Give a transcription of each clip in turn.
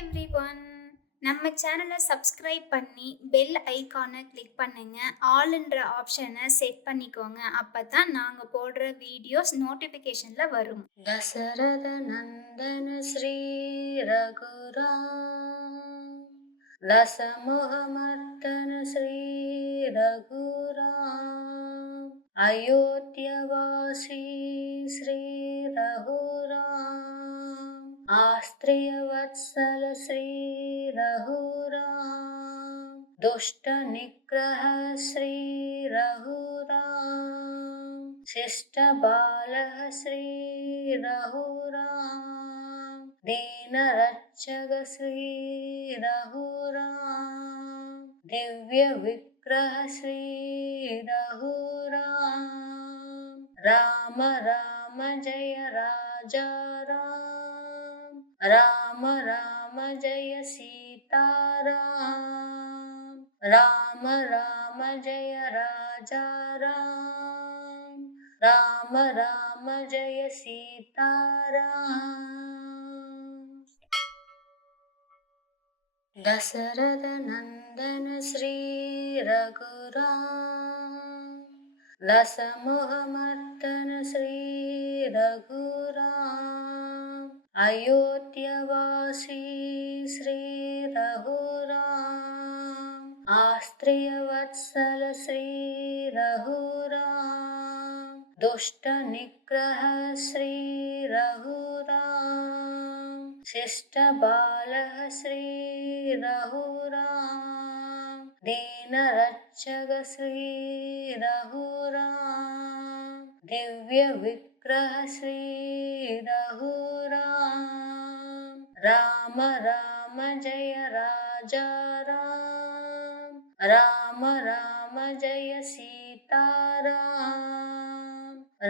Everyone. நம்ம சேனலை subscribe பண்ணி பெல் ஐகானை கிளிக் பண்ணுங்க. ஆல்ன்ற ஆப்ஷனை செட் பண்ணிக்கோங்க. அப்பதான் நாங்க போடுற வீடியோஸ் நோட்டிபிகேஷன்ல வரும். दशरथ नंदन श्री रघुराम दशमुखमर्दन श्री रघुराम अयोध्यवासी श्री रघुराम आस्त्रिय वत्सल श्री रघुराम दुष्ट निग्रह श्री रघुराम शिष्ट बालः श्री रघुराम दीन रक्षक श्री रघुराम दिव्य विग्रह श्री रघुराम राम राम जय राजा राम राम राम जय सीता राम राम राम जय राजा राम राम राम जय सीता राम दशरथ नंदन श्री रघुराम दशमुखमर्दन श्री रघुराम अयोध्यवासी श्री रघुराम आस्त्रिय वत्सल श्री रघुराम दुष्ट निग्रह श्री रघुराम शिष्ट बालः श्री रघुराम दीन रक्षक श्री रघुराम दिव्य विग्रह श्री रघुराम राम राम जय राजा राम राम राम जय सीता राम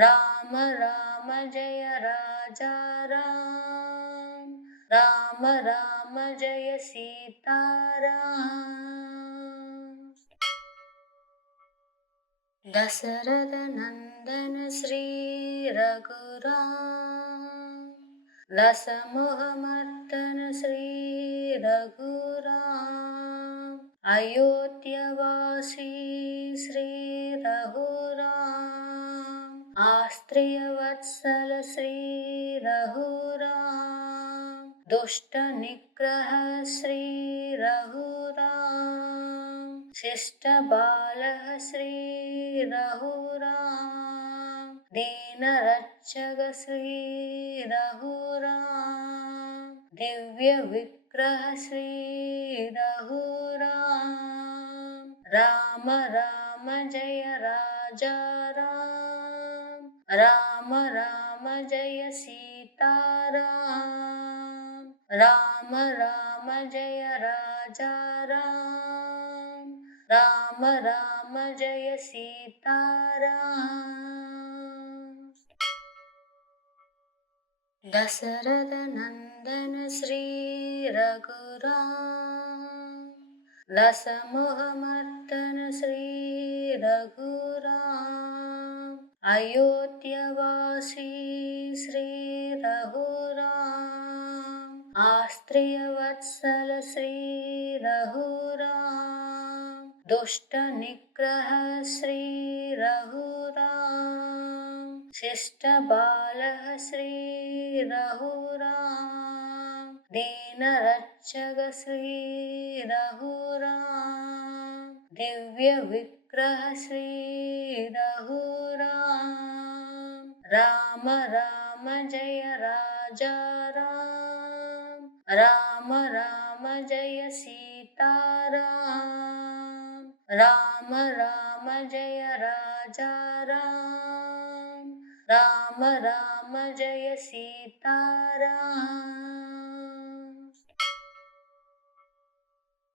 राम राम जय राजा राम राम राम जय सीता राम दशरथ नंदन श्री रघुराम दशमुखमर्दन श्री रघुराम अयोध्यवासी श्री रघुराम आस्त्रिय वत्सल श्री रघुराम दुष्ट निग्रह श्री रघुराम शिष्ट बालः श्री रघुराम दीन रक्षक श्री रघुराम दिव्य विग्रह श्री रघुराम राम राम जय राजा राम राम राम जय सीता राम राम राम जय राजा राम राम राम जय सीता राम दशरथ नंदन श्री रघुराम दशमुखमर्दन श्री रघुराम अयोध्यवासी श्री रघुराम आस्त्रिय वत्सल श्री रघुराम दुष्ट निग्रह श्री रघुराम शिष्ट बालः श्री रघुराम दीन रक्षक श्री रघुराम दिव्य विग्रह श्री रघुराम राम राम जय राजा राम राम राम जय सीता राम राम राम जय राजा राम राम राम जय सीता राम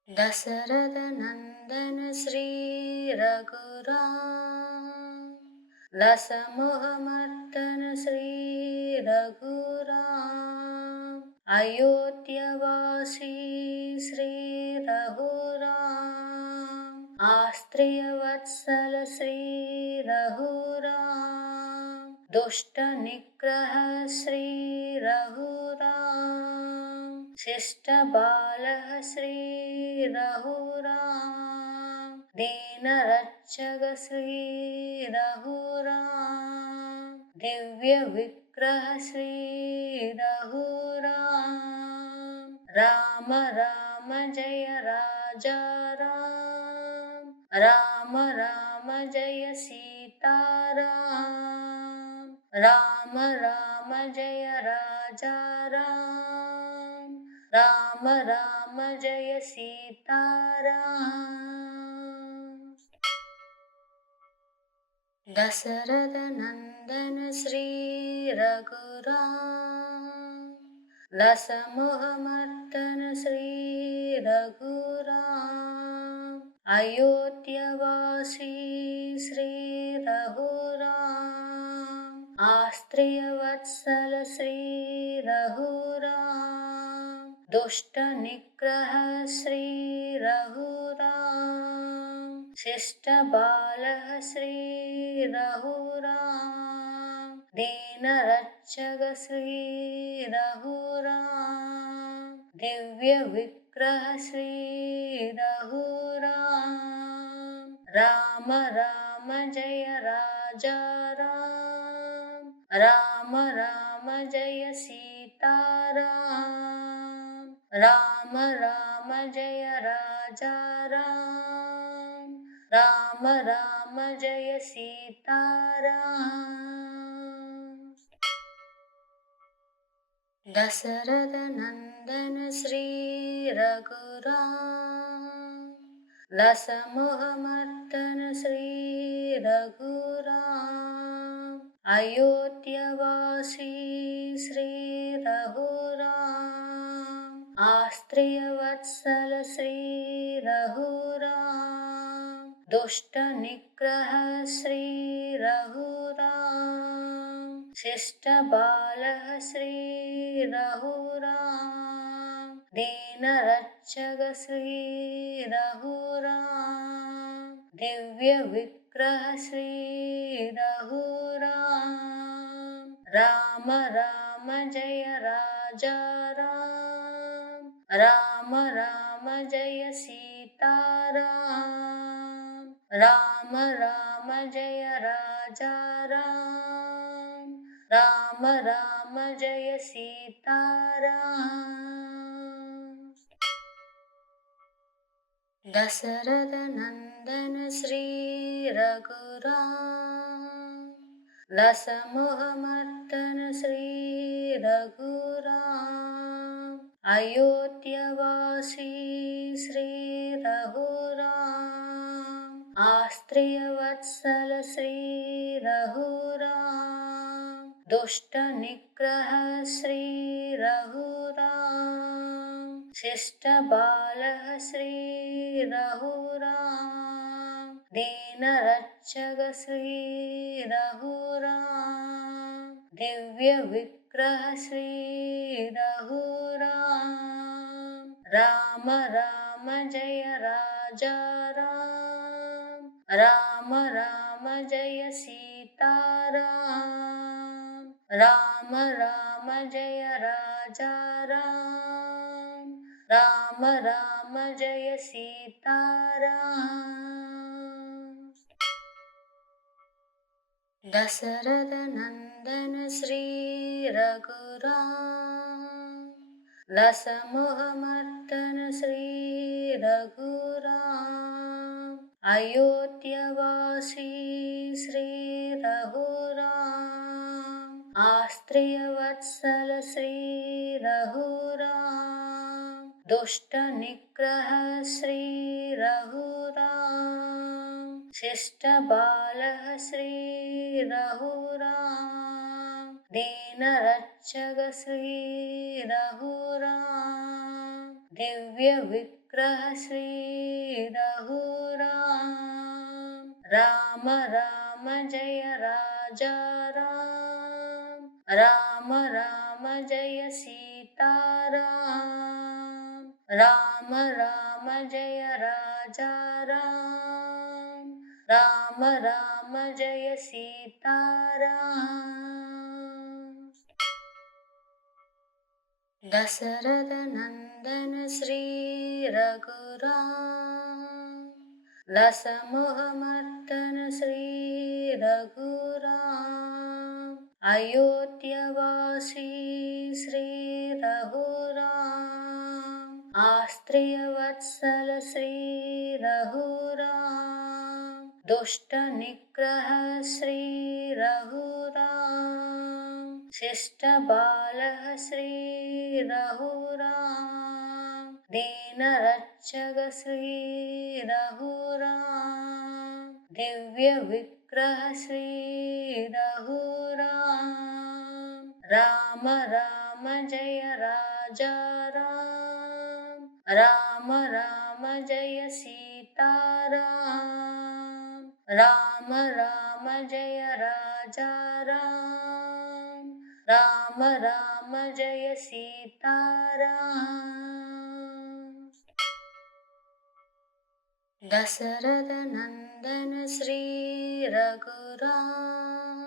दशरथ नंदन श्री रघुराम दशमुखमर्दन श्री रघुराम अयोध्यवासी श्री रघुराम आस्त्रिय वत्सल श्री रघुराम दुष्ट निग्रह श्री रघुराम शिष्ट शिष्टबालः श्रीरघुराम दीनरक्षक श्रीरघुराम दिव्यविग्रह श्रीरघुराम राम राम जय राजा राम राम राम जय सीताराम राम राम जय राजा राम राम राम जय सीताराम। दशरथ नंदन श्री रघुराम लसमुहमर्दन श्री रघुराम अयोध्यवासी श्री रघुराम आस्त्रियवत्सल श्री रघुराम दुष्ट निग्रह श्री रघुराम शिष्ट बालः श्री रघुराम दीन रक्षक श्री रघुराम दिव्य विग्रह श्री रघुराम राम राम जय राजा राम राम राम जय सीताराम राम राम जय राजा राम राम राम जय सीताराम। दशरथ नंदन श्री रघुराम लसमुहमर्दन श्री रघुराम अयोध्यवासी श्री रघुराम आस्त्रियवत्सल श्री रघुराम दुष्ट निग्रह श्री रघुराम शिष्ट बालः श्री रघुराम दीन रक्षक श्री रघुराम दिव्य विग्रह श्री रघुराम राम राम जय राजा राम राम राम जय सीताराम राम राम जय राजा राम राम राम जय सीताराम। दशरथ नंदन श्री रघुराम लसमुहमर्दन श्री रघुराम अयोध्यवासी श्री रघुराम आस्त्रियवत्सल श्री रघुराम दुष्ट निग्रह श्री रघुराम शिष्ट बालः श्री रघुराम दीन रक्षक श्री रघुराम दिव्य विग्रह श्री रघुराम राम राम जय राजा राम राम राम जय सीताराम राम राम जय राजा राम राम राम जय सीताराम। दशरथ नंदन श्री रघुराम लसमुहमर्दन श्री रघुराम अयोध्यवासी श्री रघुराम आस्त्रियवत्सल श्री रघुराम दुष्ट निग्रह श्री रघुराम शिष्ट बालः श्री रघुराम दीन रक्षक श्री रघुराम दिव्य विग्रह श्री रघुराम राम राम जय राजा राम राम राम जय सीताराम राम राम जय राजा राम राम राम जय सीताराम। दशरथ नंदन श्री रघुराम लसमुहमर्दन श्री रघुराम अयोध्यवासी श्री रघुराम आस्त्रिय वत्सल श्री रघुराम दुष्ट निग्रह श्री रघुराम शिष्ट बालः श्री रघुराम दीन रक्षक श्री रघुराम दिव्य विग्रह श्री रघुराम राम राम जय राजा राम राम राम जय सीता राम राम राम जय राजा राम राम राम जय सीता राम दशरथ नंदन श्री रघुराम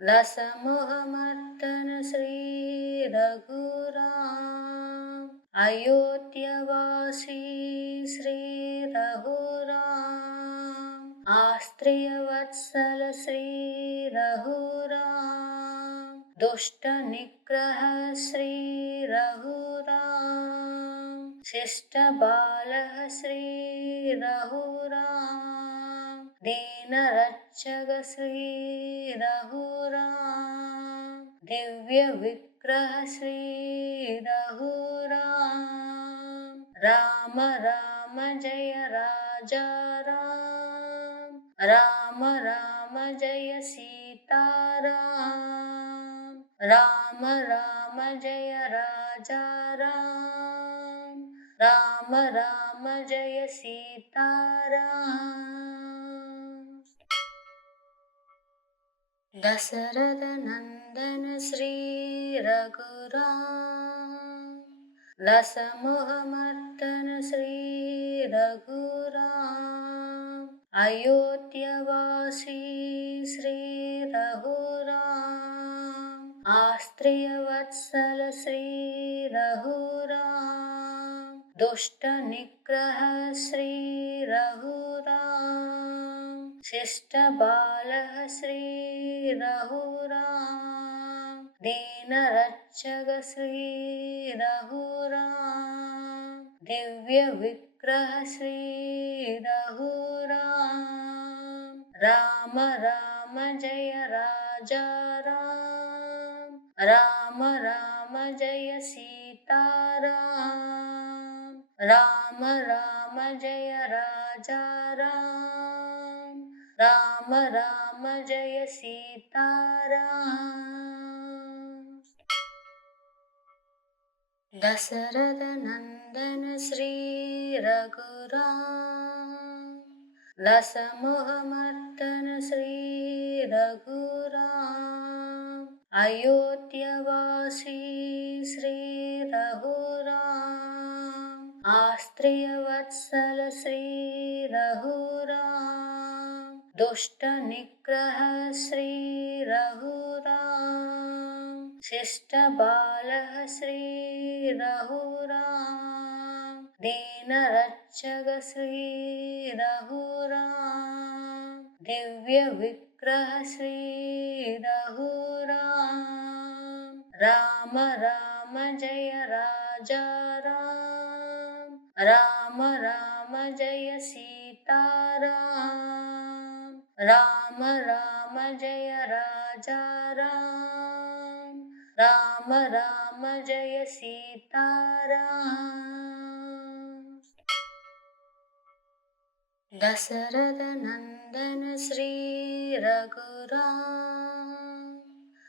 लसमुहमर्दन श्री रघुराम अयोध्यवासी श्री रघुराम आस्त्रिय वत्सल श्री रघुराम दुष्ट निग्रह श्री रघुराम शिष्ट बालः श्री रघुराम दीन रक्षक श्री रघुराम दिव्य विग्रह श्री रघुराम राम राम जय राजा राम राम राम जय सीता राम राम राम जय राजा राम राम राम जय सीता राम दशरथ नंदन श्री रघुराम लसमुहमर्दन श्री रघुराम अयोध्यवासी श्री रघुराम आस्त्रिय वत्सल श्री रघुराम दुष्ट निग्रह श्री रघुराम शिष्ट बालः श्री रघुराम दीन रक्षक श्री रघुराम दिव्य विग्रह श्री रघुराम राम राम जय राजा राम राम राम जय सीता राम राम राम जय राजा राम राम राम जय सीता राम दशरथ नंदन श्री रघुराम लसमुहमर्दन श्री रघुराम अयोध्यवासी श्री रघुराम आस्त्रिय वत्सल श्री रघुराम दुष्ट निग्रह श्री रघुराम शिष्ट बालः श्री रघुराम दीन रक्षक श्री रघुराम दिव्य विग्रह श्री रघुराम राम राम जय राजा राम राम राम जय सीता राम राम राम जय राजा राम राम राम जय सीता राम दशरथ नंदन श्री रघुराम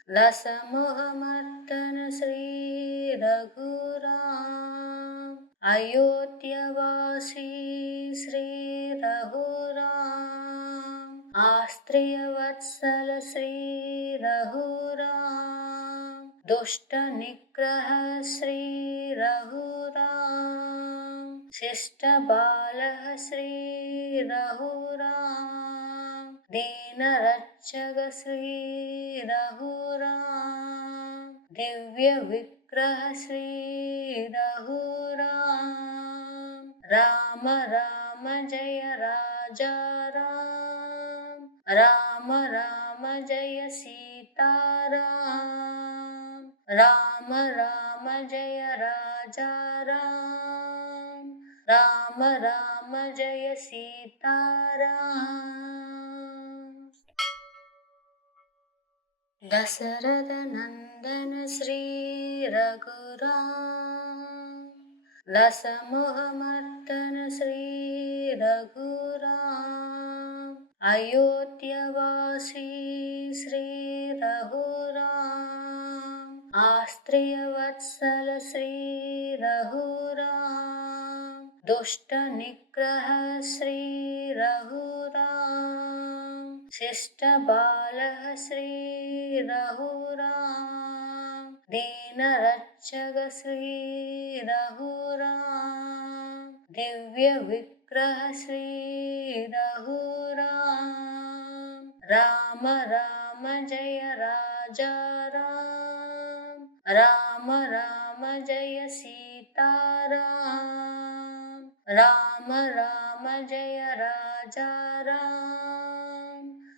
लसमुहमर्दन श्री रघुराम अयोध्यवासी श्री रघुराम आस्त्रिय वत्सल श्री रघुराम दुष्ट निग्रह श्री रघुराम शिष्ट बालः श्री रघुराम दीन रक्षक श्री रघुराम दिव्य विग्रह निग्रह श्री रघुराम राम राम जय राजा राम राम राम जय सीताराम राम राम जय राजा राम राम राम जय सीताराम दशरथ नंदन श्री रघुराम दशमुख मर्दन श्री रघुराम अयोध्यवासी श्री रघुराम आस्त्रिय वत्सल श्री रघुराम दुष्ट निग्रह श्री रघुराम शिष्ट बालः श्री रघुराम दीन रक्षक श्री रघुराम दिव्य विग्रह श्री रघुराम राम राम जय राजा राम राम राम जय सीताराम राम राम जय राजा राम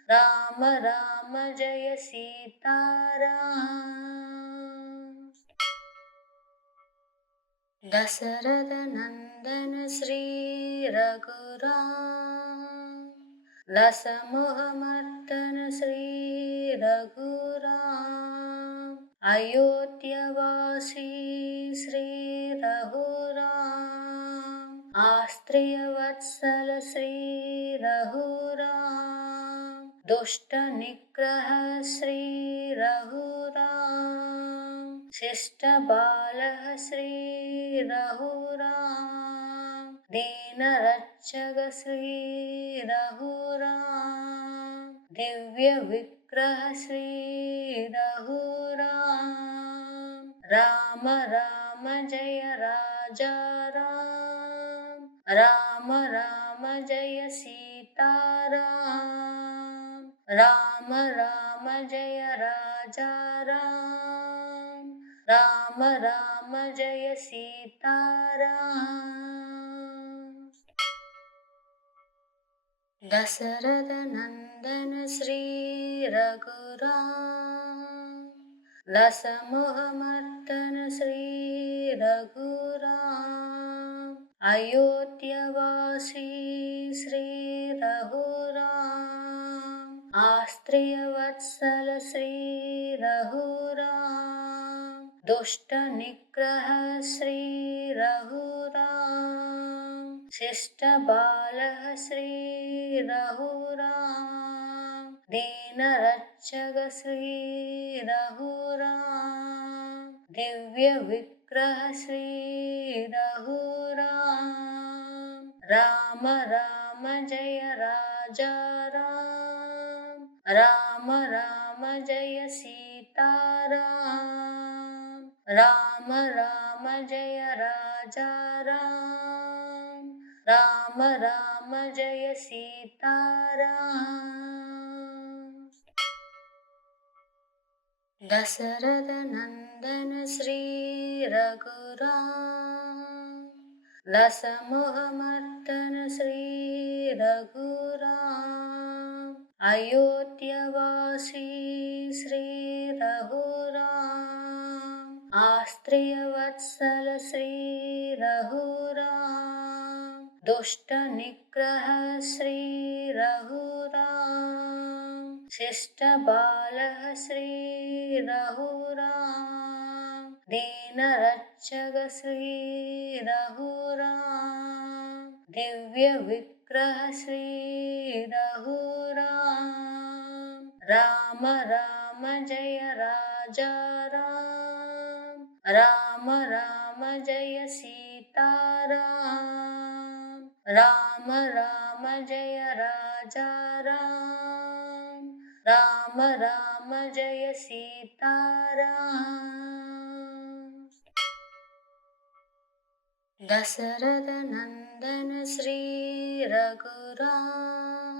राम राम जय सीताराम दशरथ नंदन श्री रघुराम दशमुख मर्दन श्री रघुराम अयोध्यवासी श्री रघुराम आस्त्रिय वत्सल श्री रघुराम दुष्ट निग्रह श्री रघुराम शिष्ट बालः श्री रघुराम दीन रक्षक श्री रघुराम दिव्य विग्रह श्री रघुराम राम राम जय राजा राम राम राम जय सीताराम राम राम जय राजा राम राम राम जय सीताराम दशरथ नंदन श्री रघुराम दशमुख मर्दन श्री रघुराम अयोध्यवासी श्री रघुराम आस्त्रिय वत्सल श्री रघुराम दुष्ट निग्रह श्री रघुराम शिष्ट बालः श्री रघुराम दीन रक्षक श्री रघुराम दिव्य विग्रह श्री रघुराम राम राम जय राजा राम राम राम जय सीताराम राम राम जय राजा राम राम राम जय सीताराम दशरथ नंदन श्री रघुराम दशमुख मर्दन श्री रघुराम अयोध्यवासी श्री रघुराम आस्त्रिय वत्सल श्री रघुराम दुष्ट निग्रह श्री रघुराम शिष्ट बालः श्री रघुराम दीन रक्षक श्री रघुराम दिव्य विग्रह श्री रघुराम राम राम जय राजा राम राम राम जय सीताराम राम राम जय राजा राम राम राम जय सीताराम दशरथ नंदन श्री रघुराम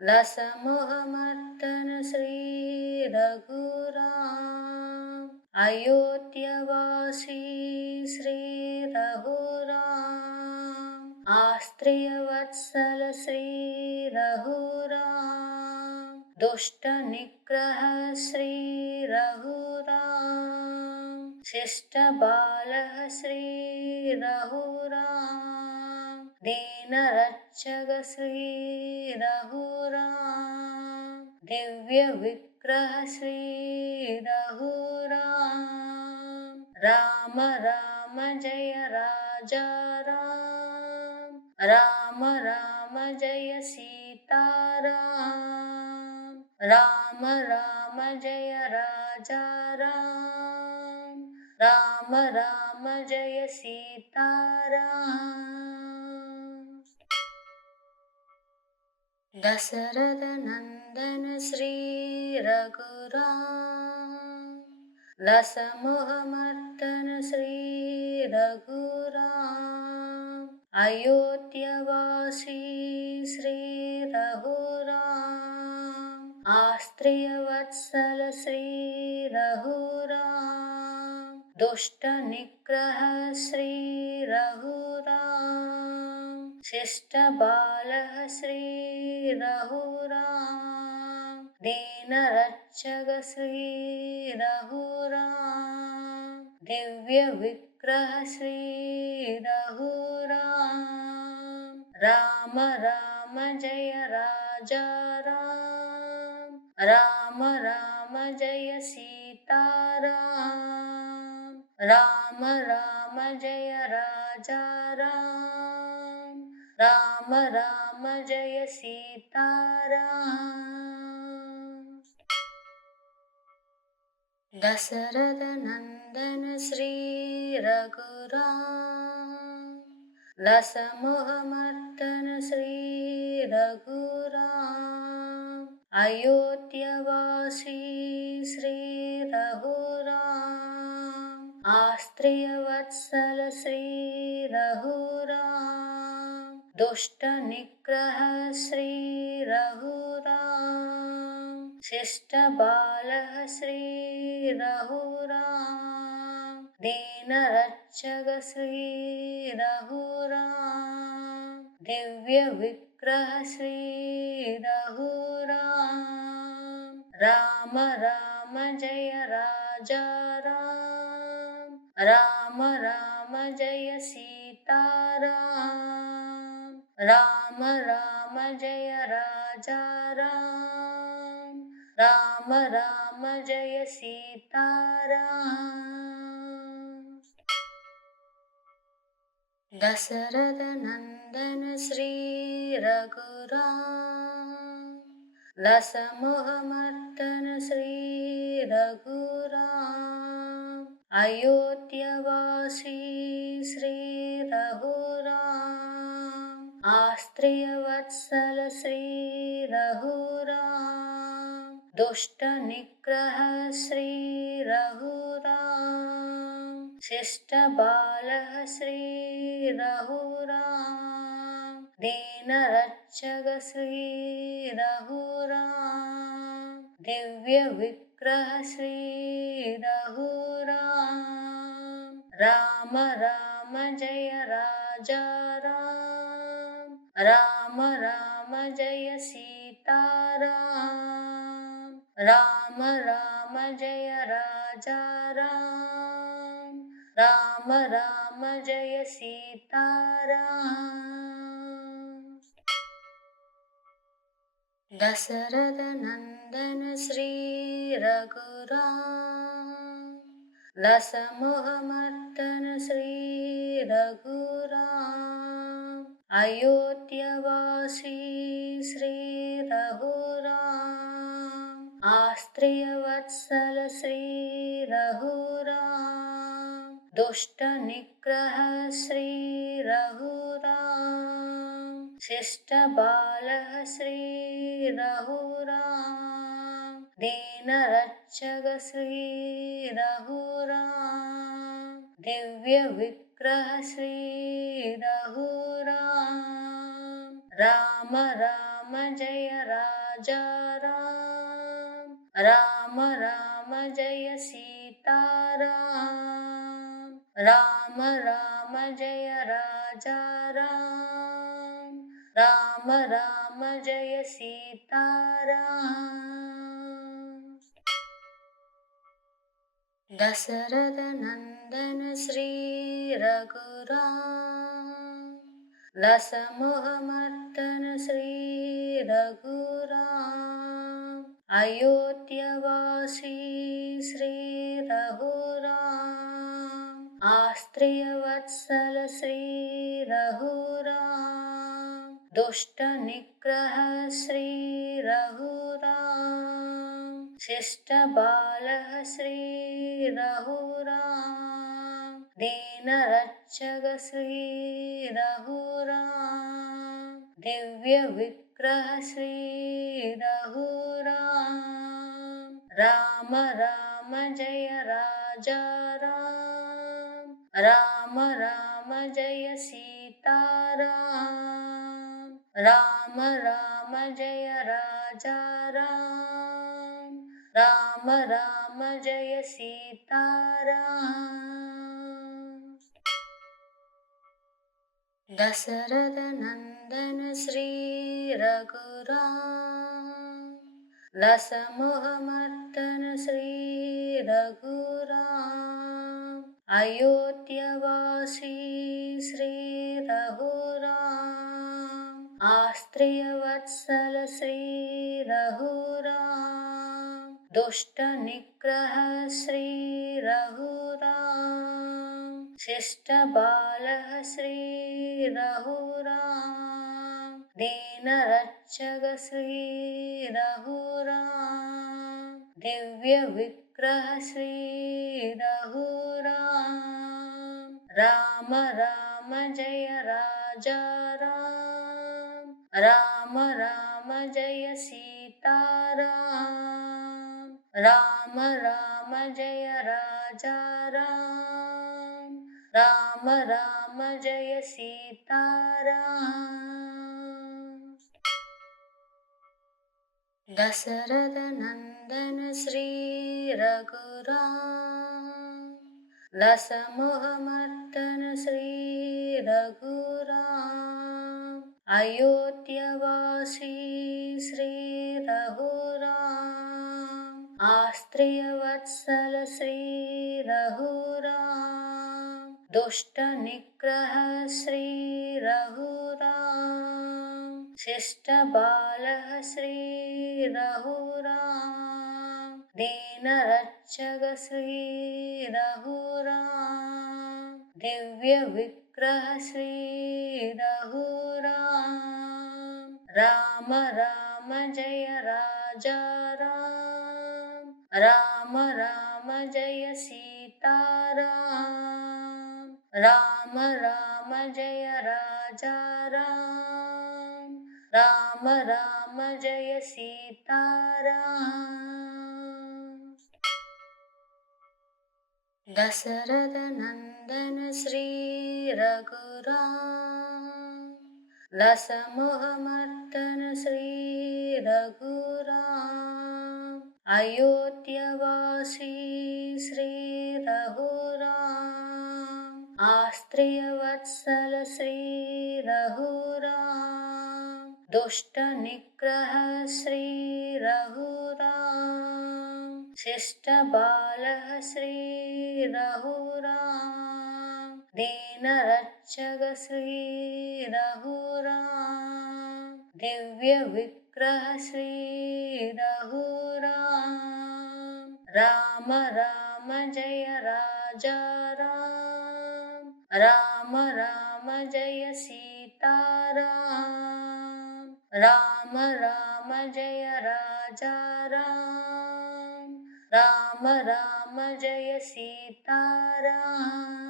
दशमुख मर्दन श्री रघुराम अयोध्यवासी श्री रघुराम आस्त्रिय वत्सल श्री रघुराम दुष्ट निग्रह श्री रघुराम शिष्ट बालः श्री रघुराम दीन रक्षक श्री रघुराम दिव्य विग्रह श्री रघुराम राम राम जय राजा राम राम राम जय सीताराम राम राम जय राजा राम राम राम जय सीताराम। दशरथ नंदन श्री रघुराम दस मुहमर्दन श्री रघुराम अयोध्यवासी श्री रघुराम आस्त्रिय वत्सल श्री रघुराम दुष्ट निग्रह श्री रघुराम शिष्ट बालः श्री रघुराम दीन रक्षक श्री रघुराम दिव्य विग्रह श्री रघुराम राम राम जय राजा राम राम राम जय सीताराम राम राम जय राजा राम राम राम जय सीताराम। दशरथ नंदन श्री रघुराम दस मुहमर्दन श्री रघुराम अयोध्यवासी श्री रघुराम आस्त्रिय वत्सल श्री रघुराम दुष्ट निग्रह श्री रघुराम शिष्ट बालः श्री रघुराम दीन रक्षक श्री रघुराम दिव्य विग्रह श्री रघुराम राम राम जय राजा राम राम राम जय सीताराम राम राम जय राजा राम राम राम जय सीताराम। दशरथ नंदन श्री रघुराम दस मुहमर्दन श्री रघुराम अयोध्यवासी श्री रघुराम आस्त्रिय वत्सल श्री रघुराम दुष्ट निग्रह श्री रघुराम शिष्ट बालः श्री रघुराम दीन रक्षक श्री रघुराम दिव्य विग्रह श्री रघुराम राम राम जय राजा राम राम राम जय सीताराम राम राम जय राजा राम राम राम जय सीताराम। दशरथ नंदन श्री रघुराम दस मुहमर्दन श्री रघुराम अयोध्यवासी श्री रघुराम आस्त्रिय वत्सल श्री रघुराम दुष्ट निग्रह श्री रघुराम शिष्ट बालः श्री रघुराम दीन रक्षक श्री रघुराम दिव्य विग्रह श्री रघुराम राम राम जय राजा राम राम राम जय सीता सीताराम राम राम जय राजा राम राम राम जय सीताराम दशरथ नंदन श्री रघुराम लसमुहमर्दन श्री रघुराम अयोध्यवासी श्री रघुराम आस्त्रियवत्सल श्री रघुराम दुष्ट निग्रह श्री रघुराम शिष्ट बालः श्री रघुराम दीन रक्षक श्री रघुराम दिव्य विग्रह श्री रघुराम राम राम जय राजा राम राम राम जय सीताराम राम राम जय राजा राम राम राम जय सीताराम दशरथ नंदन श्री रघुराम लसमुहमर्दन श्री रघुराम अयोध्यवासी श्री रघुराम आस्त्रियवत्सल श्री रघुराम दुष्ट निग्रह श्री रघुराम शिष्ट बालः श्री रघुराम दीन रक्षक श्री रघुराम दिव्य विग्रह श्री रघुराम राम राम जय राजा राम राम राम जय सीताराम राम राम जय राजा राम राम राम जय सीताराम दशरथ नंदन श्री रघुराम लसमुहमर्दन श्री रघुराम अयोध्यवासी श्री रघुराम आस्त्रियवत्सल श्री रघुराम दुष्ट निग्रह श्री रघुराम शिष्ट बालः श्री रघुराम दीन रक्षक श्री रघुराम दिव्य विग्रह श्री रघुराम राम राम जय राजा राम राम राम जय सीताराम राम राम जय राजा राम राम राम जय सीताराम दशरथ नंदन श्री रघुराम लसमुहमर्दन श्री रघुराम अयोध्यवासी श्री रघुराम आस्त्रियवत्सल श्री रघुराम दुष्ट निग्रह श्री रघुराम शिष्ट बालः श्री रघुराम दीन रक्षक श्री रघुराम दिव्य विग्रह श्री रघुराम राम राम जय राजा राम राम राम जय सीताराम राम राम जय राजा राम राम राम जय सीताराम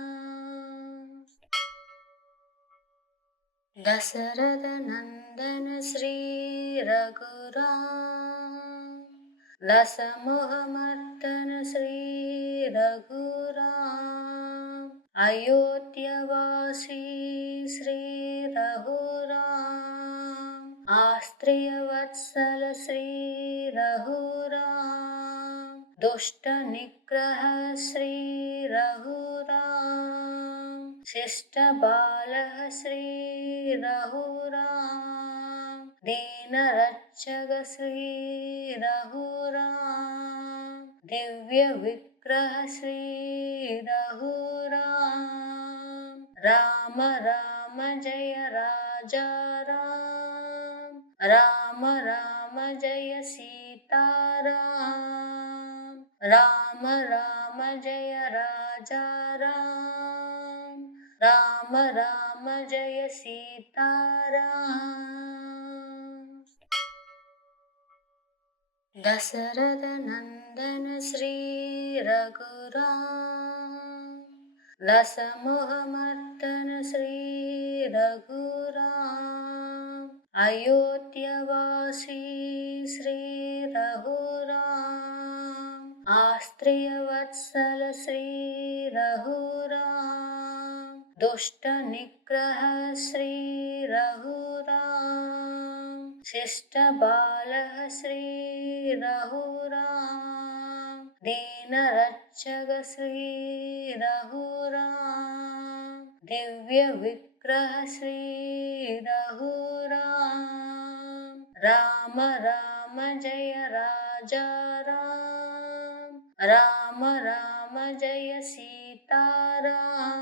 दशरथ नंदन श्री रघुराम लसमुहमर्दन श्री रघुराम अयोध्यवासी श्री रघुराम आस्त्रियवत्सल श्री रघुराम दुष्ट निग्रह श्री रघुराम शिष्ट बालः श्री रघुराम दीन रक्षक श्री रघुराम दिव्य विग्रह श्री रघुराम राम राम जय राजा राम राम राम जय सीताराम राम राम जय राजा राम राम राम जय सीताराम दशरथ नंदन श्री रघुराम लसमुहमर्दन श्री रघुराम अयोध्यवासी श्री रघुराम आस्त्रिय वत्सल श्री रघुराम दुष्ट निग्रह श्री रघुराम शिष्ट बालः श्री रघुराम दीन रक्षक श्री रघुराम दिव्य विग्रह श्री रघुराम राम राम जय राजा राम राम राम जय सीताराम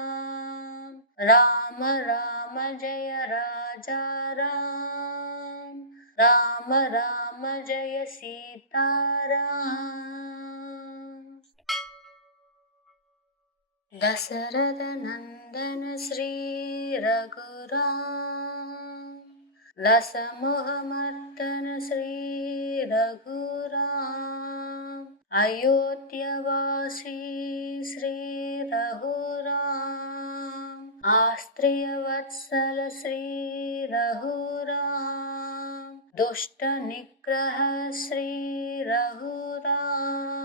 राम राम जय राजा राम राम राम जय सीताराम दशरथ नंदन श्री रघुराम लसमुहमर्दन श्री रघुराम अयोध्यवासी श्री रघुराम आस्त्रिय वत्सल श्री रघुराम दुष्ट निग्रह श्री रघुराम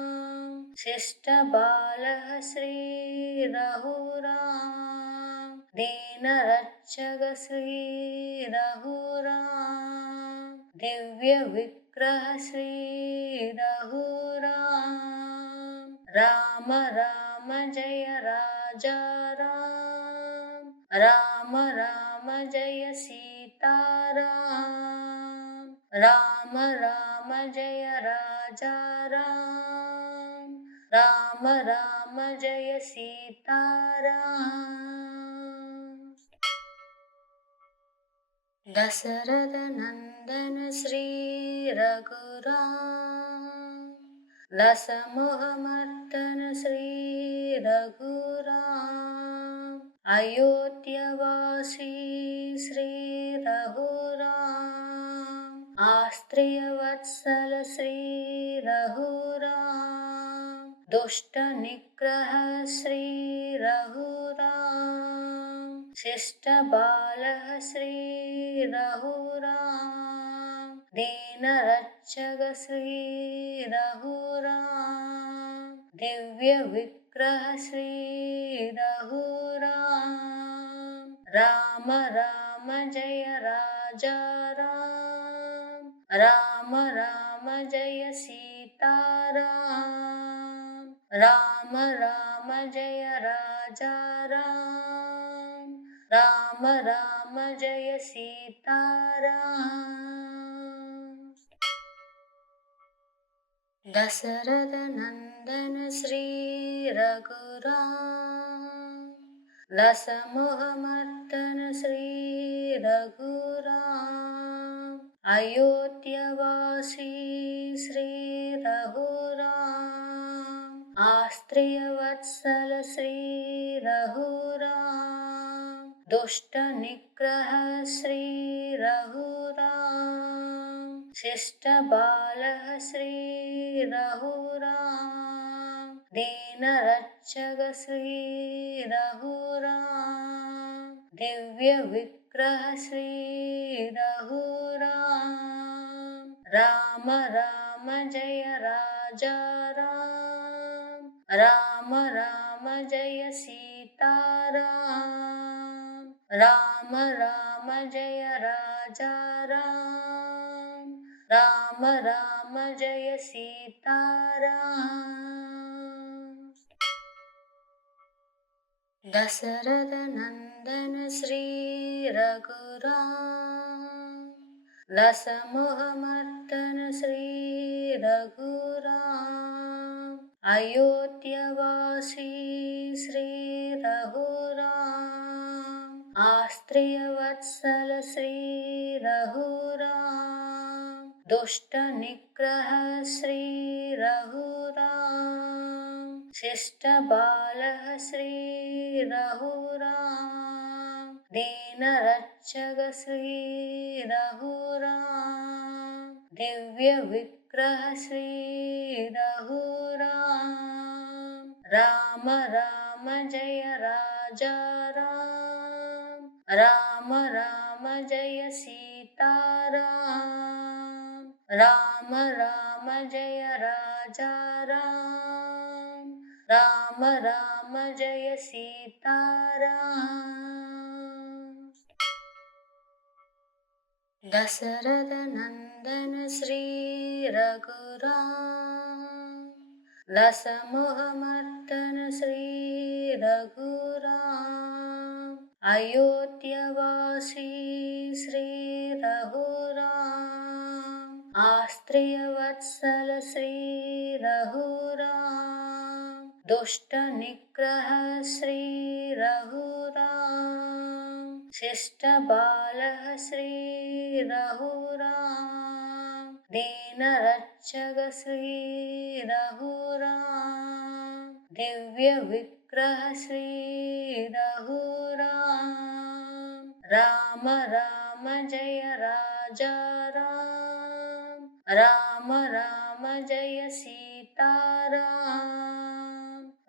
शिष्ट बालः श्री रघुराम दीन रक्षक श्री रघुराम दिव्य विग्रह श्री रघुराम राम राम जय राजा राम राम राम जय सीताराम राम राम जय राजा राम राम राम जय सीताराम दशरथ नंदन श्री रघुराम लसमुहमर्दन श्री रघुराम अयोध्यवासी श्री रघुराम आस्त्रिय वत्सल श्री रघुराम दुष्ट निग्रह श्री रघुराम शिष्ट बालः श्री रघुराम दीन रक्षक श्री रघुराम दिव्य विग्रह श्री रघुराम राम राम जय राजा राम राम राम जय सीताराम राम राम जय राजा राम राम राम जय सीताराम दशरथ नंदन श्री रघुराम लसमुहमर्दन श्री रघुराम अयोध्यवासी श्री रघुराम आस्त्रिय वत्सल श्री रघुराम दुष्ट निग्रह श्री रघुराम शिष्ट बालः श्री रघुराम दीन रक्षक श्री रघुराम दिव्य विग्रह श्री रघुराम राम राम जय राजा राम राम राम जय सीताराम राम राम जय राजा राम राम राम जय सीताराम। दशरथ नंदन श्री रघुराम, दस मुहमर्दन श्री रघुराम, अयोध्यवासी श्री रघुराम, आस्त्रिय वत्सल श्री रघुराम, दुष्ट निग्रह श्री रघुराम, शिष्ट बालः श्री रघुराम, दीन रक्षक श्री रघुराम, दिव्य विग्रह श्री रघुराम, राम राम जय राजा राम, राम राम जय सीताराम, राम राम जय राजा राम, राम राम जय सीताराम। दशरथ नंदन श्री रघुराम, दस मुहमर्दन श्री रघुराम, अयोध्यवासी श्री रघुराम, आस्त्रिय वत्सल श्री रघुराम, दुष्ट निग्रह श्री रघुराम, शिष्ट बालः श्री रघुराम, दीन रक्षक श्री रघुराम, दिव्य विग्रह श्री रघुराम, राम राम जय राजा राम, राम राम जय सीताराम,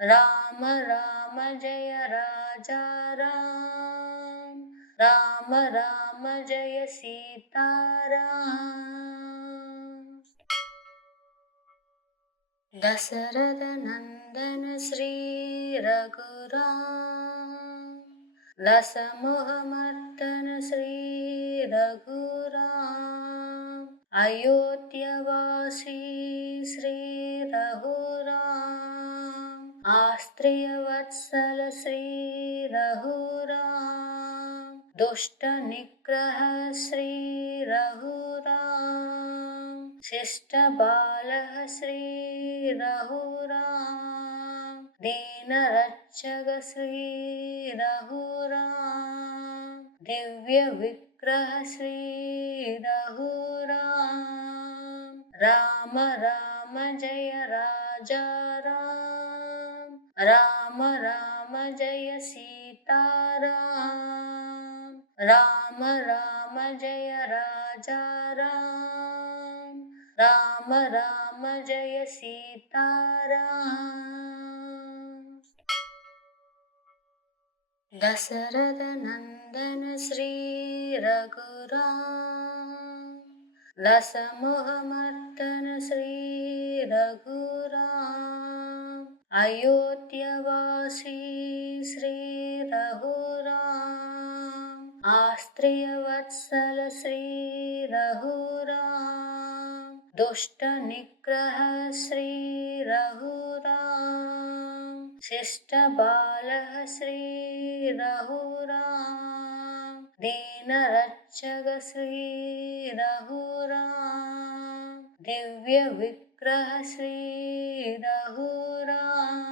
राम राम जय राजा राम, राम राम जय सीताराम। दशरथ नंदन श्री रघुराम, दस मुहमर्दन श्री रघुराम, अयोध्यवासी श्री रघुराम, आस्त्रिय वत्सल श्री रघुराम, दुष्ट निग्रह श्री रघुराम, शिष्ट बालः श्री रघुराम, दीन रक्षक श्री रघुराम, दिव्य विग्रह श्री रघुराम, राम राम जय राजा राम, राम राम जय सीताराम, राम राम जय राजा राम, राम राम जय सीताराम। दशरथ नंदन श्री रघुराम, दस मुहमर्दन श्री रघुराम, अयोध्यवासी श्री रघुराम, आस्त्रिय वत्सल श्री रघुराम, दुष्ट निग्रह श्री रघुराम, शिष्ट बालः श्री रघुराम, दीन रक्षक श्री रघुराम, दिव्य विग्रह श्री रघुराम,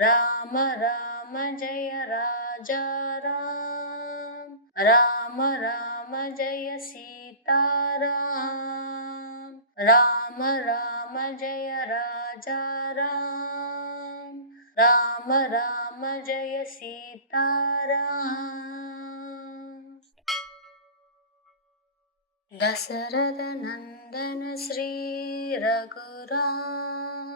राम राम जय राजा राम, राम राम जय सीताराम, राम राम जय राजा राम, राम राम जय सीताराम। दशरथ नंदन श्री रघुराम,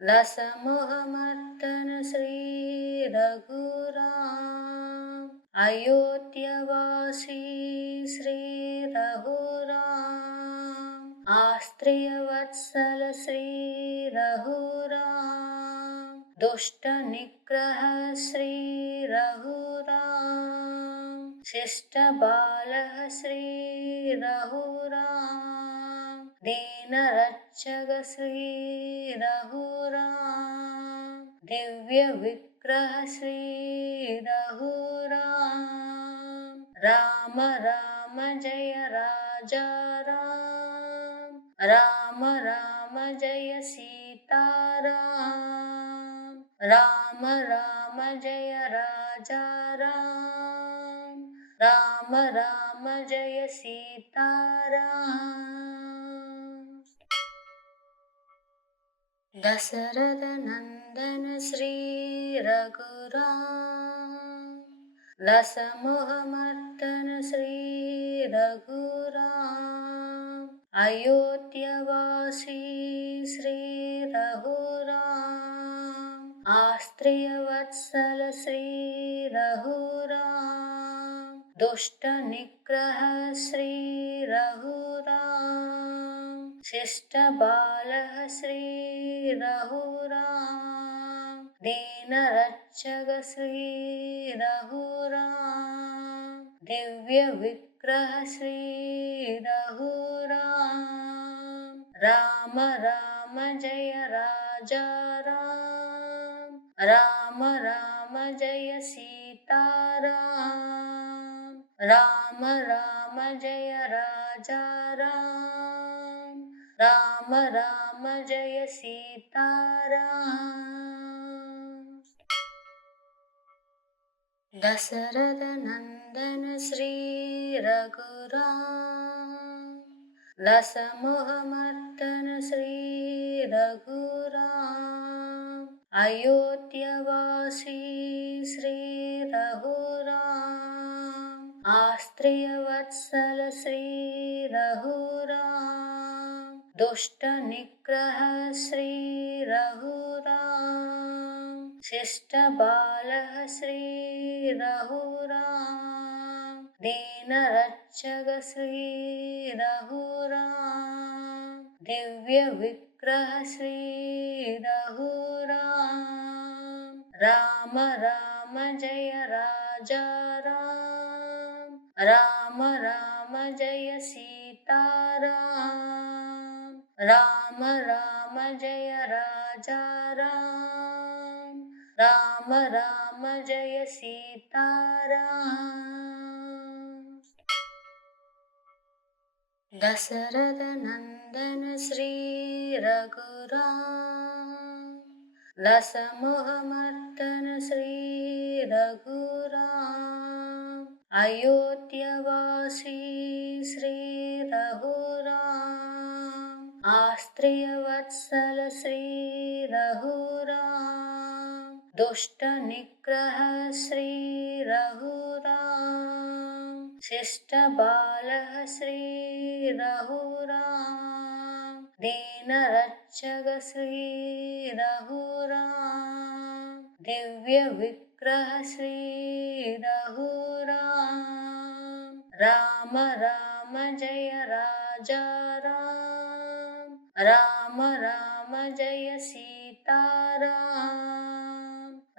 दस मुहमर्दन श्री रघुराम, अयोध्यवासी श्री रघुराम, आस्त्रिय वत्सल श्री रघुराम, दुष्ट निग्रह श्री रघुराम, शिष्ट बालः श्री रघुराम, दीनरक्षक श्री रघुराम दिव्य विग्रह श्री रघुराम राम राम जय राजा राम राम राम जय सीताराम राम राम जय राजा राम राम राम जय सीताराम दशरथ नंदन श्री रघुराम लस मोहमर्दन श्री रघुराम अयोध्यवासी श्री रघुराम आस्त्रिय वत्सल श्री रघुराम दुष्ट निग्रह श्री रघुराम शिष्ट बालः श्री रघुराम दीन रक्षक श्री रघुराम दिव्य विग्रह श्री रघुराम राम राम जय राजा राम राम राम जय सीताराम राम राम जय राजा राम राम राम जय सीताराम दशरथ नंदन श्री रघुराम लस मोहमर्दन श्री रघुराम अयोध्यवासी श्री रघुराम आस्त्रिय वत्सल श्री रघुराम दुष्ट निग्रह श्री रघुराम शिष्ट बालः श्री रघुराम दीन रक्षक श्री रघुराम दिव्य विग्रह श्री रघुराम राम राम जय राजा राम राम राम जय सीताराम राम राम जय राजा राम राम राम जय सीताराम दशरथ नंदन श्री रघुराम लस मोहमर्दन श्री रघुराम अयोध्यवासी श्री रघुराम आस्त्रिय वत्सल श्री रघुराम दुष्ट निग्रह श्री रघुराम शिष्ट बालः श्री रघुराम दीन रक्षक श्री रघुराम दिव्य विग्रह श्री रघुराम राम राम जय राजा राम राम राम जय सीताराम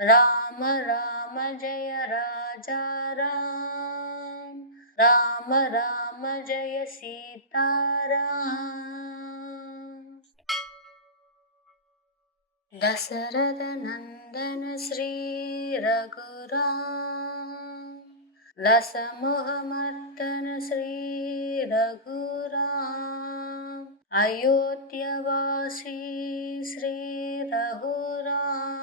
राम राम जय राजा राम राम राम जय सीताराम दशरथ नंदन श्री रघुराम लस मोहमर्दन श्री रघुराम अयोध्यवासी श्री रघुराम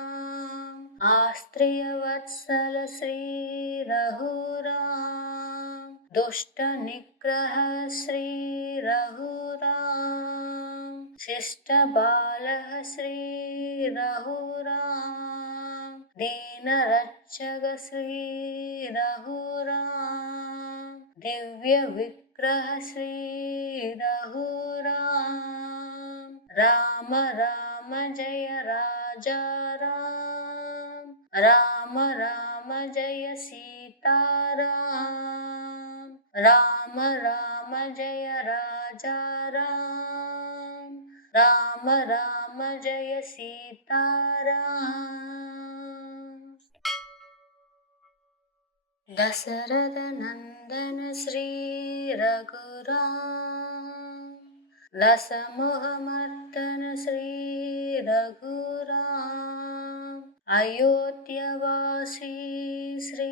आस्त्रिय वत्सल श्री रघुराम दुष्ट निग्रह श्री रघुराम शिष्ट बालः श्री रघुराम दीन रक्षक श्री रघुराम दिव्य विग्रह श्री रघुराम राम राम जय राजा राम राम राम जय सीताराम राम राम जय राजा राम राम राम जय सीताराम दशरथ नंदन श्री रघुराम लसमुहमर्दन श्री रघुराम अयोध्यवासी श्री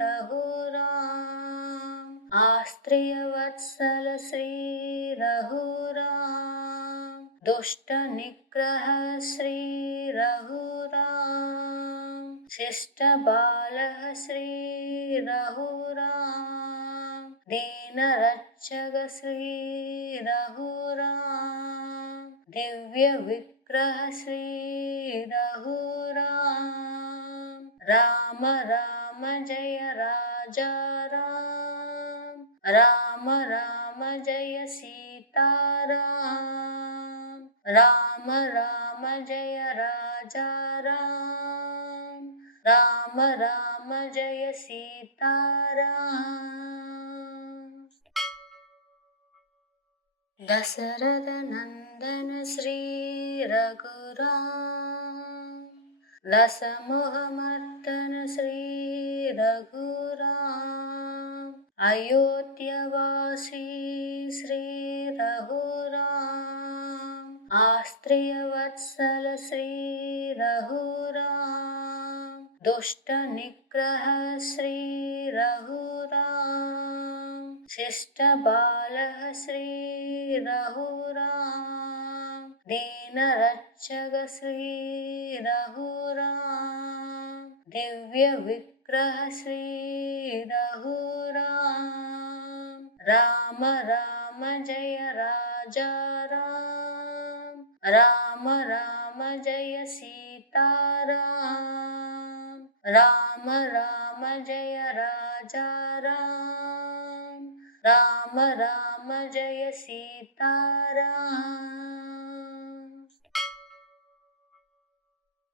रघुराम आस्त्रिय वत्सल श्री रघुराम दुष्ट निग्रह श्री रघुराम शिष्ट बालः श्री रघुराम दीन रक्षक श्री रघुराम दिव्य विग्रह श्री रघुराम राम राम जय राजा राम राम राम जय सीताराम राम राम जय राजा राम राम राम जय सीताराम दशरथ नंदन श्री रघुराम लसमुहमर्दन श्री रघुराम अयोध्यवासी श्री रघुराम आस्त्रिय वत्सल श्री रघुराम दुष्ट निग्रह श्री रघुराम शिष्ट बालः श्री रघुराम दीन रक्षक श्री रघुराम दिव्य विग्रह श्री रघुराम राम राम जय राजा राम राम राम जय सीताराम राम राम जय राजा राम राम राम जय सीताराम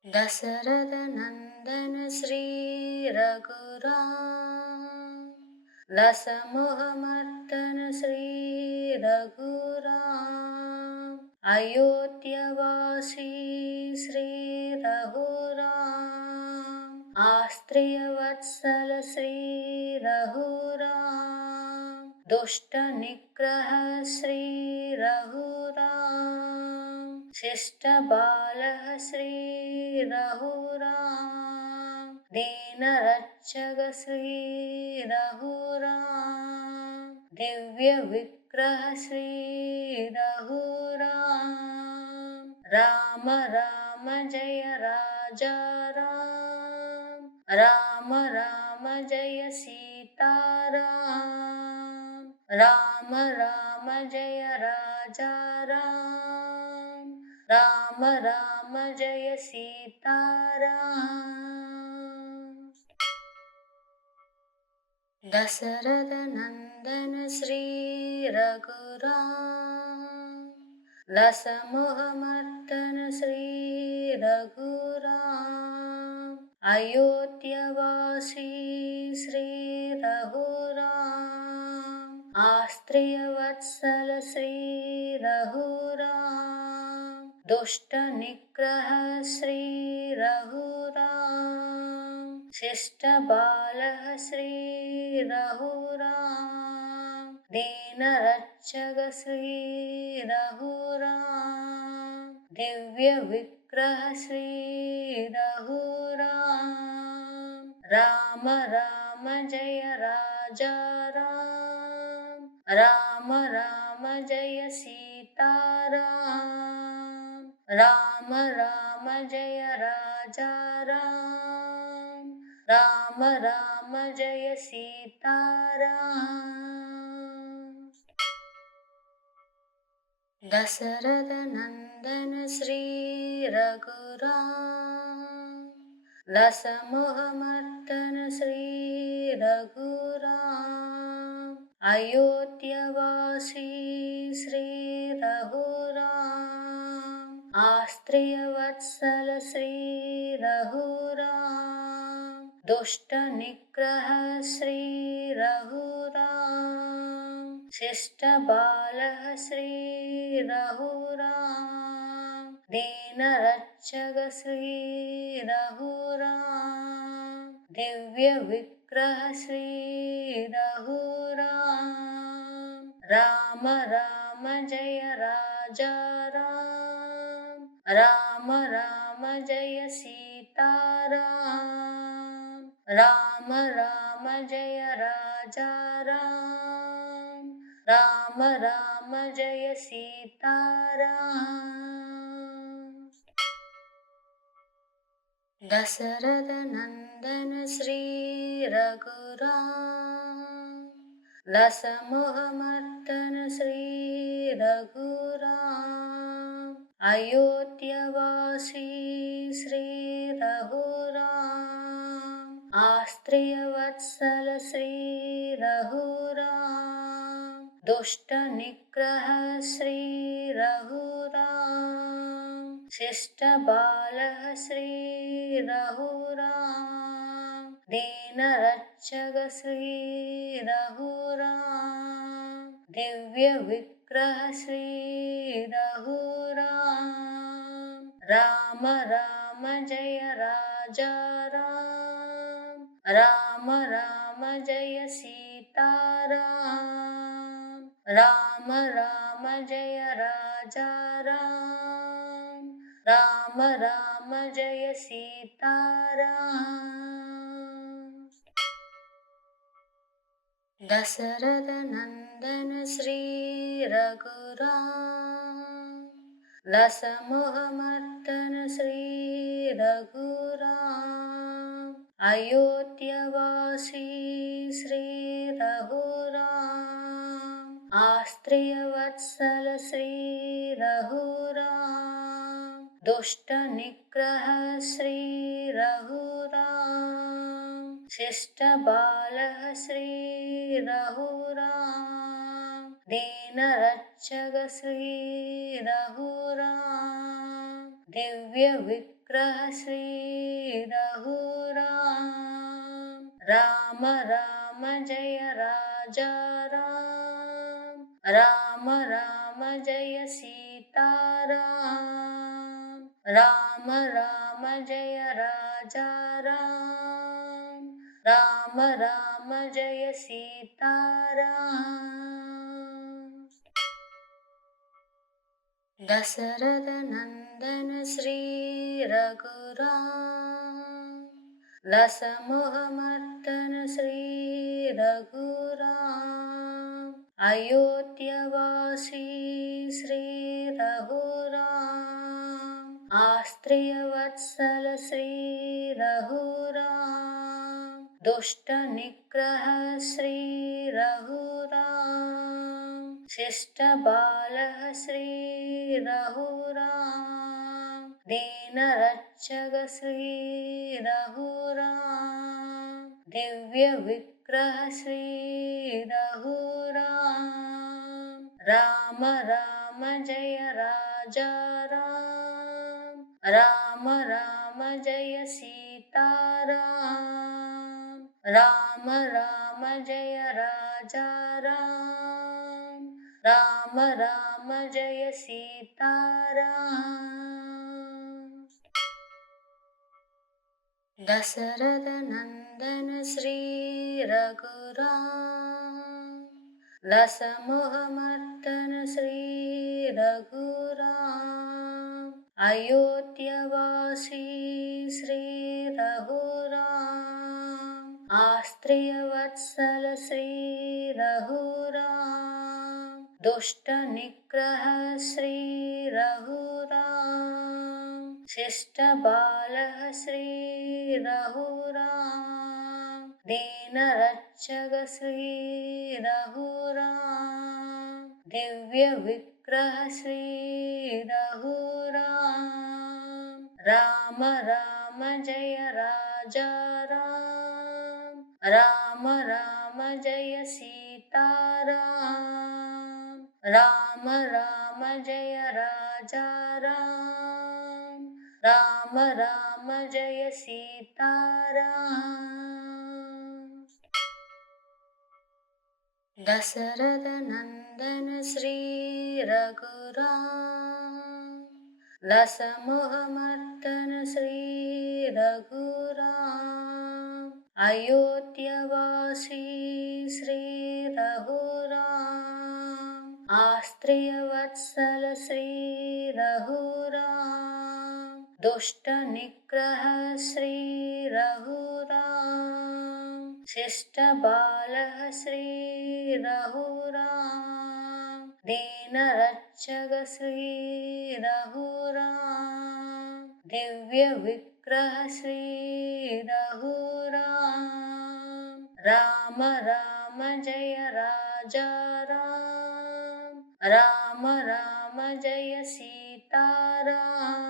दशरथ नंदन श्री रघुराम लसमुहमर्दन श्री रघुराम अयोध्यवासी श्री रघुराम आस्त्रिय वत्सल श्री रघुराम दुष्ट निग्रह श्री रघुराम शिष्ट बालः श्री रघुराम दीन रक्षक श्री रघुराम दिव्य विग्रह श्री रघुराम राम राम जय राजा राम राम राम जय सीताराम राम राम जय राजा राम राम राम जय सीताराम दशरथ नंदन श्री रघुराम लसमुहमर्दन श्री रघुराम अयोध्यवासी श्री रघुराम आस्त्रिय वत्सल श्री रघुराम दुष्ट निग्रह श्री रघुराम शिष्ट बालः श्री रघुराम दीन रक्षक श्री रघुराम दिव्य विग्रह श्री रघुराम राम राम जय राजा राम राम राम जय सीताराम राम राम जय राजा राम राम राम जय सीताराम दशरथ नंदन श्री रघुराम लसमुहमर्दन श्री रघुराम अयोध्यवासी श्री रघुराम आस्त्रिय वत्सल श्री रघुराम दुष्ट निग्रह श्री रघुराम शिष्ट बालः श्री रघुराम दीन रक्षक श्री रघुराम दिव्य विग्रह श्री रघुराम राम राम जय राजा राम, राम राम जय सीता राम, राम राम जय राजा राम, राम राम जय सीता राम। दशरथ नंदन श्री रघुराम, लसमुख मर्दन श्री रघुराम, अयोध्यवासी श्री रघुराम, आस्त्रिय वत्सल श्री रघुराम, दुष्ट निग्रह श्री रघुराम, शिष्ट बालः श्री रघुराम, दीन रक्षक श्री रघुराम, दिव्य विग्रह श्री रघुराम, राम राम जय राजा राम, राम राम जय सीता राम, राम राम जय राजा राम, राम राम जय सीता राम। दशरथ नंदन श्री रघुराम, लसमुख मर्दन श्री रघुराम, अयोध्यवासी श्री रघुराम, आस्त्रिय वत्सल श्री रघुराम, दुष्ट निग्रह श्री रघुराम, शिष्ट बालः श्री रघुराम, दीन रक्षक श्री रघुराम, दिव्य विग्रह श्री रघुराम, राम राम जय राजा राम, राम राम जय सीता राम, राम राम जय राजा राम, राम राम जय सीता राम। दशरथ नंदन श्री रघुराम, लसमुख मर्दन श्री रघुराम, अयोध्यवासी श्री रघुराम, आस्त्रिय वत्सल श्री रघुराम, दुष्ट निग्रह श्री रघुराम, शिष्ट बालः श्री रघुराम, दीन रक्षक श्री रघुराम, दिव्य विग्रह श्री रघुराम, राम राम जय राजा राम, राम राम जय सीता राम, राम राम जय राजा राम, राम राम जय सीता राम। दशरथ नंदन श्री रघुराम, लसमुख मर्दन श्री रघुराम, अयोध्यवासी श्री रघुराम, आस्त्रिय वत्सल श्री रघुराम, दुष्ट निग्रह श्री रघुराम, शिष्ट बालः श्री रघुराम, दीन रक्षक श्री रघुराम, दिव्य विग्रह श्री रघुराम, राम राम जय राजा राम, राम राम जय सीता राम, राम राम जय राजा राम, राम राम जय सीता राम। दशरथ नंदन श्री रघुराम, लसमुख मर्दन श्री रघुराम, अयोध्यवासी श्री रघुराम, आस्त्रिय आस्त्रियवत्सल श्री रघुराम दुष्ट निग्रह श्री रघुराम शिष्ट बालः श्री रघुराम दीन रक्षक श्री रघुराम दिव्य विग्रह श्री रघुराम राम राम जय राजा राम राम राम जय सीताराम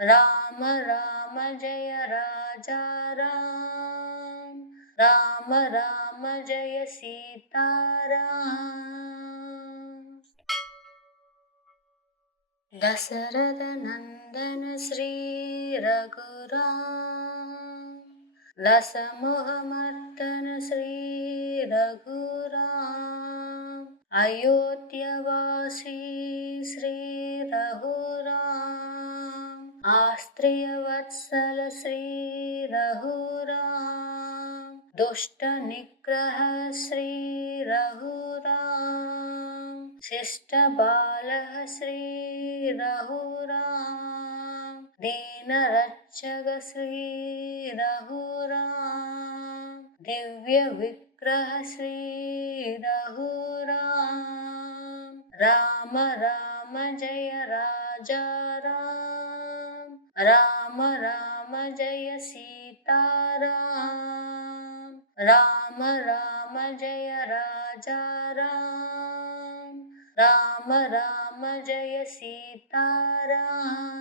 राम राम जय राजा राम राम राम जय सीताराम दशरथ नंदन श्री रघुराम लसमुहमर्दन श्री रघुराम अयोध्यवासी श्री रघुराम आस्त्रियवत्सल श्री रघुराम दुष्ट निग्रह श्री रघुराम शिष्ट बालः श्री रघुराम दीन रक्षक श्री रघुराम दिव्य विग्रह श्री रघुराम राम राम जय राजा राम राम राम जय सीताराम राम राम जय राजा राम राम राम जय सीताराम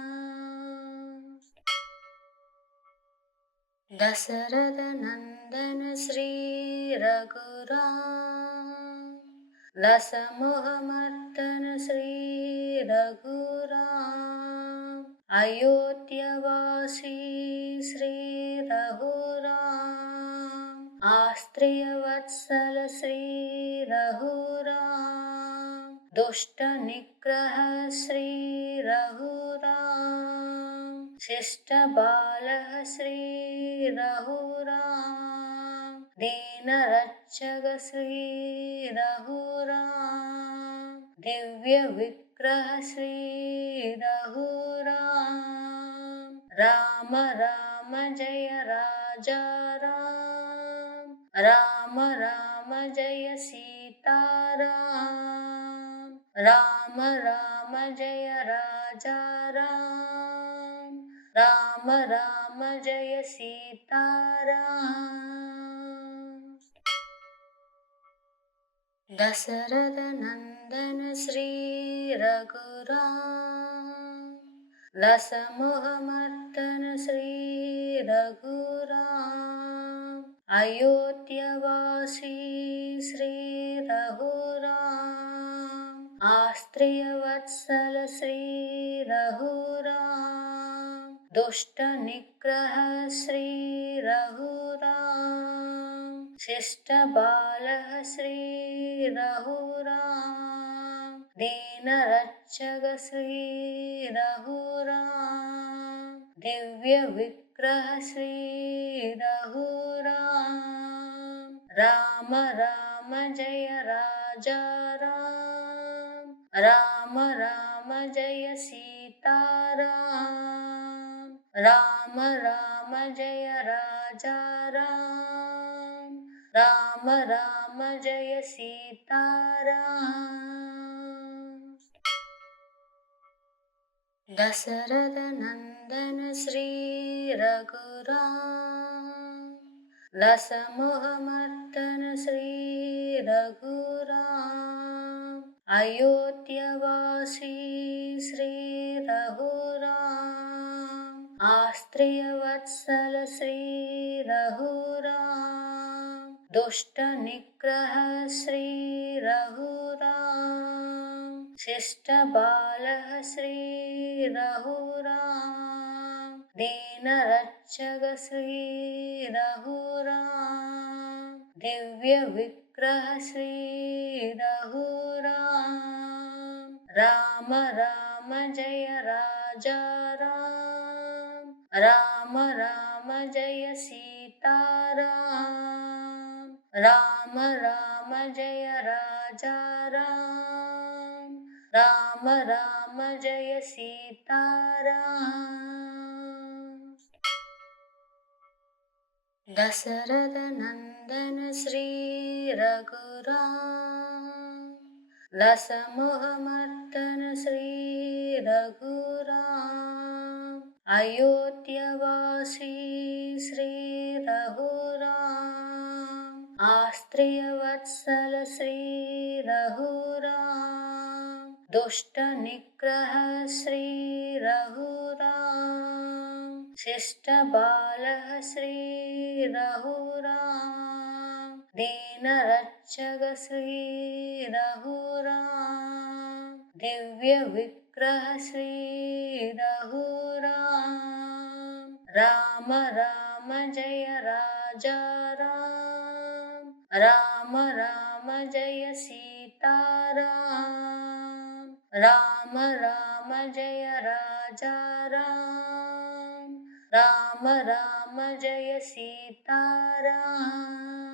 दशरथ नंदन श्री रघुराम लसमुहमर्दन श्री रघुराम अयोध्यवासी श्री रघुराम आस्त्रियवत्सल श्री रघुराम दुष्ट निग्रह श्री रघुराम शिष्ट बालः श्री रघुराम दीन रक्षक श्री रघुराम दिव्य विग्रह श्री रघुराम राम राम जय राजा राम राम राम जय सीताराम राम राम जय राजा राम राम राम जय सीताराम दशरथ नंदन श्री रघुराम लसमुहमर्दन श्री रघुराम अयोध्यवासी श्री रघुराम आस्त्रियवत्सल श्री रघुराम दुष्ट निग्रह श्री रघुराम शिष्ट बालः श्री रघुराम दीन रक्षक श्री रघुराम दिव्य विग्रह श्री रघुराम राम राम जय राजा राम राम राम जय सीताराम राम राम जय राजा राम राम राम जय सीताराम दशरथ नंदन श्री रघुराम लसमुहमर्दन श्री रघुराम अयोध्यवासी श्री रघुराम आस्त्रियवत्सल श्री रघुराम दुष्ट निग्रह श्री रघुराम शिष्ट बालः श्री रघुराम दीन रक्षक श्री रघुराम दिव्य विग्रह श्री रघुराम राम राम जय राजा राम राम राम जय सीताराम राम राम जय राजा राम राम राम जय सीताराम। दशरथ नंदन श्री रघुराम, दशमुख मर्दन श्री रघुराम, अयोध्यवासी श्री रघुराम, आस्त्रिय वत्सल श्री रघुराम, दुष्ट निग्रह श्री रघुराम, शिष्ट बालः श्री रघुराम, दीन रक्षक श्री रघुराम, दिव्य विग्रह श्री रघुराम, राम राम जय राजा राम, राम राम जय सीताराम, राम राम जय राजा राम, राम राम जय सीताराम।